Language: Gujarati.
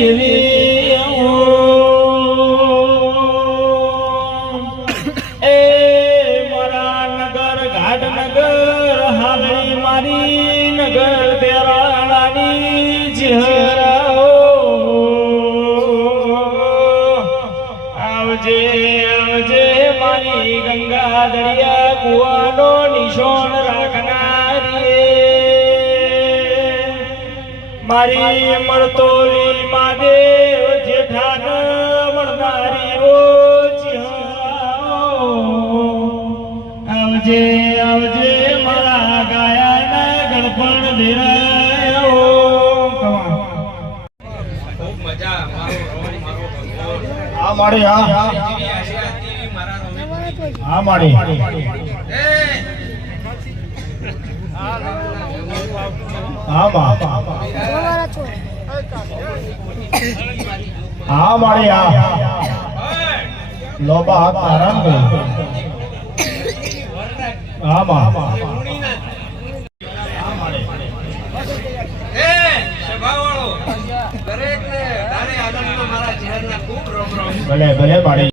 દેવી એ મારા નગર ઘાટ નગર હાલણી મારી નગર દેરાણાની ચહેરાઓ આવજે આવજે મારી ગંગા દરિયા કુવાનો નિશોન રાખનારી મારી મરતોલી મહાદેવ જેઠાન મળનારી આવજે આવજે મારા ગાયાના ગણપણ ધીરાયો ખૂબ મજા આ મારી હા મારી હા મારી લોબા તારણ હા મા દરેક ને તારે આગળ મારા ચહેરા ખૂબ રોમ રોમ ભલે ભલે મારી